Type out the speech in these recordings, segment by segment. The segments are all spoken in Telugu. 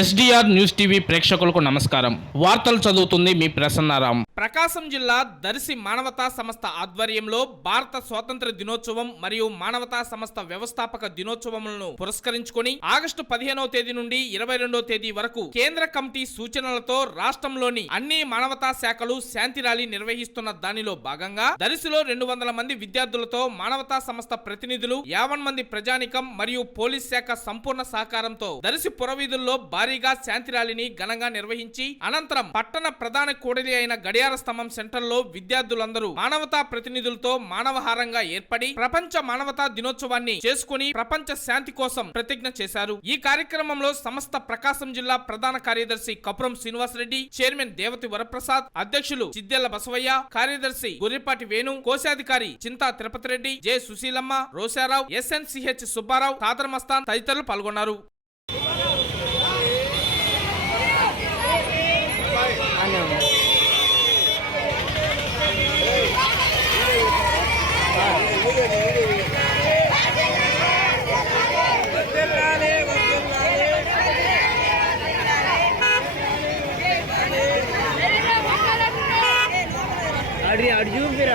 ఎస్డిఆర్ న్యూస్ టీవీ ప్రేక్షకులకు నమస్కారం. వార్తలు చదువుతుంది మీ ప్రసన్నారాం. ప్రకాశం జిల్లా దర్శి మానవతా సంస్థ ఆధ్వర్యంలో భారత స్వాతంత్ర దినోత్సవం మరియు మానవతా సంస్థ వ్యవస్థాపక దినోత్సవములను పురస్కరించుకొని ఆగస్టు 15వ తేదీ నుండి 22వ తేదీ వరకు కేంద్ర కమిటీ సూచనలతో రాష్ట్రంలోని అన్ని మానవతా శాఖలు శాంతి ర్యాలీ నిర్వహిస్తున్న దానిలో భాగంగా దర్శిలో 200 మంది విద్యార్థులతో మానవతా సంస్థ ప్రతినిధులు 50 మంది ప్రజానికం మరియు పోలీస్ శాఖ సంపూర్ణ సహకారంతో దర్శి పురవీధుల్లో భారీగా శాంతి ర్యాలీని ఘనంగా నిర్వహించి అనంతరం పట్టణ ప్రధాన కూడలి అయిన గడియార స్తంభం సెంటర్ లో విద్యార్థులందరూ మానవతా ప్రతినిధులతో మానవహారంగా ఏర్పడి ప్రపంచ మానవతా దినోత్సవాన్ని చేసుకుని ప్రపంచ శాంతి కోసం ప్రతిజ్ఞ చేశారు. ఈ కార్యక్రమంలో సమస్త ప్రకాశం జిల్లా ప్రధాన కార్యదర్శి కపురం శ్రీనివాసరెడ్డి, చైర్మన్ దేవతి వరప్రసాద్, అధ్యక్షులు చిద్దెల్ల బసవయ్య, కార్యదర్శి గొర్రెపాటి వేణు, కోశాధికారి చింతా తిరుపతి రెడ్డి, జె సుశీలమ్మ, రోశారావు, ఎస్ఎన్సిహెచ్ సుబ్బారావు, ఖాదర్ మస్తాన్ తదితరులు పాల్గొన్నారు. अड़जू फिर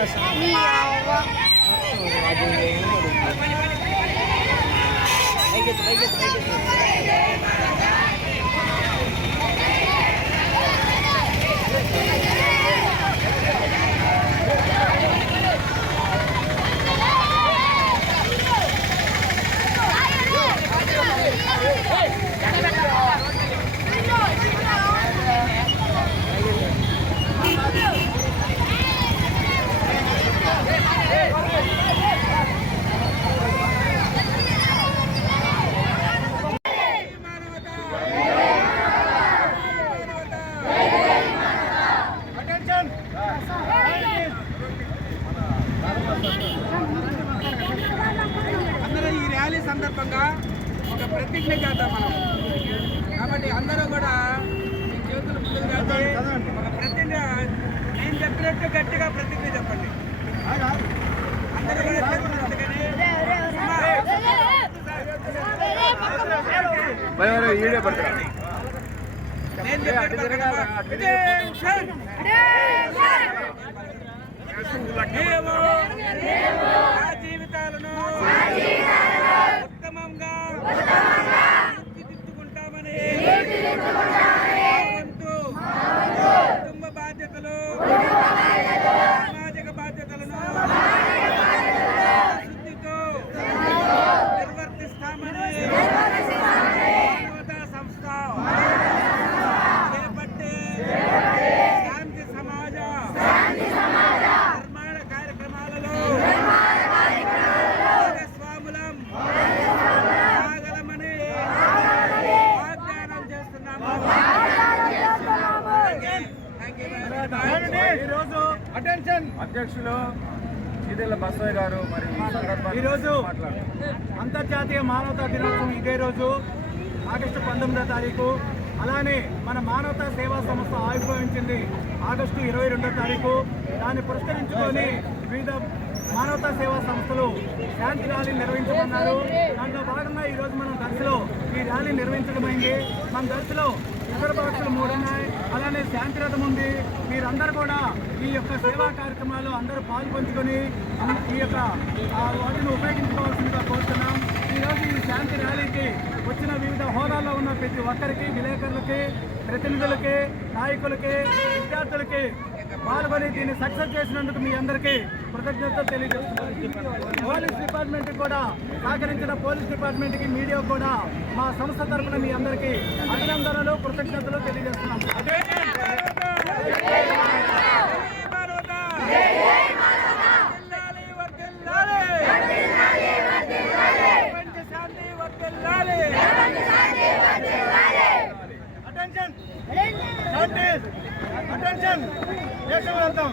అందరూ ఈ ర్యాలీ సందర్భంగా ఒక ప్రతిజ్ఞ చేద్దాం మనం. కాబట్టి అందరూ కూడా మీ చేతులు ముందుకు కాదు, ఒక ప్రతిజ్ఞ నేను చెప్పినట్టు గట్టిగా ప్రతిజ్ఞ చెప్పండి. అందరూ కూడా చేతులు అందుకని నేను జీవితాలను ఉత్తమంగా తీర్చిదిద్దుకుంటామని కుటుంబ బాధ్యతలు, సామాజిక బాధ్యతలను శుద్ధితో నిర్వర్తిస్తామని మానవతా సంస్థ చేపట్టే శాంతి సమాజ నిర్మాణ కార్యక్రమాలలో భాగస్వాములం కాగలమని వాగ్దానం చేస్తున్నాము. ఈరోజు అటెన్షన్ అధ్యక్షులు చిద్దెల్ల బసవయ్య గారు మరి ఈరోజు అంతర్జాతీయ మానవతా దినోత్సవం ఇదే రోజు ఆగస్టు 19వ తారీఖు. అలానే మన మానవతా సేవా సంస్థ ఆవిర్భవించింది ఆగస్టు 22వ తారీఖు. దాన్ని పురస్కరించుకొని వివిధ మానవతా సేవా సంస్థలు శాంతి ర్యాలీ నిర్వహించమన్నారు. దాంట్లో భాగంగా ఈరోజు మనం దర్శిలో ఈ ర్యాలీ నిర్వహించడమైంది. మన దర్శిలో ఇతర బాక్సులు 3 ఉన్నాయి, అలానే శాంతి రథం ఉంది. మీరందరూ కూడా ఈ యొక్క సేవా కార్యక్రమాలు అందరూ పాల్పంచుకొని ఈ యొక్క వాటిని ఉపయోగించుకోవాల్సిందిగా కోరుతున్నాం. ఈరోజు ఈ శాంతి ర్యాలీకి వచ్చిన వివిధ హోదాల్లో ఉన్న ప్రతి ఒక్కరికి, విలేకరులకి, ప్రతినిధులకి, నాయకులకి, విద్యార్థులకి పాల్గొని దీన్ని సక్సెస్ చేసినందుకు మీ అందరికీ కృతజ్ఞతలు తెలియజేస్తున్నాను. పోలీస్ డిపార్ట్మెంట్ కూడా సహకరించిన పోలీస్ డిపార్ట్మెంట్కి, మీడియా కూడా మా సంస్థ తరఫున మీ అందరికీ అభినందనలు, కృతజ్ఞతలు తెలియజేస్తున్నాం. అటెన్షన్, అటెన్షన్, దేశం వెళ్తాం.